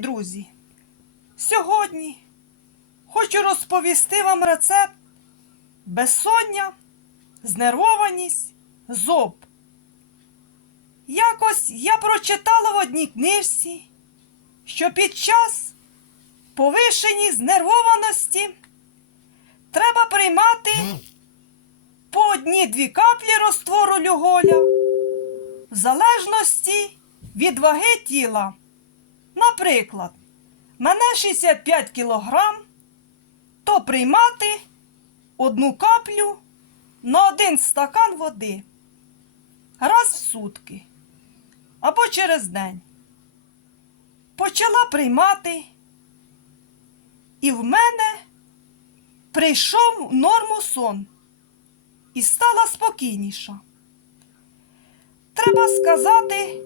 друзі! Сьогодні хочу розповісти вам рецепт безсоння, знервованість, зоб. Якось я прочитала в одній книжці, що під час повишені знервованості треба приймати по одні-дві каплі розтвору люголя в залежності від ваги тіла. Наприклад, мене 65 кг, то приймати одну каплю на один стакан води раз в сутки або через день. Почала приймати, і в мене прийшов в норму сон і стала спокійніша. Треба сказати,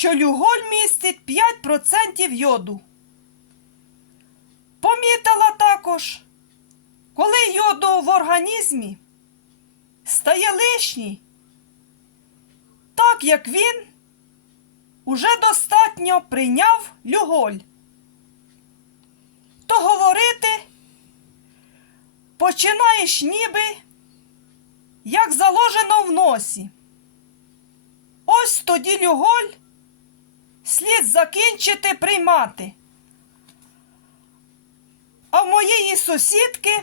що люголь містить 5% йоду. Помітила також, коли йоду в організмі стає лишній, так як він уже достатньо прийняв люголь, то говорити починаєш ніби як заложено в носі. Ось тоді люголь слід закінчити приймати. А в моєї сусідки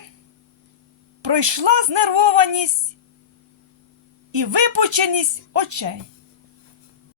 пройшла знервованість і випученість очей.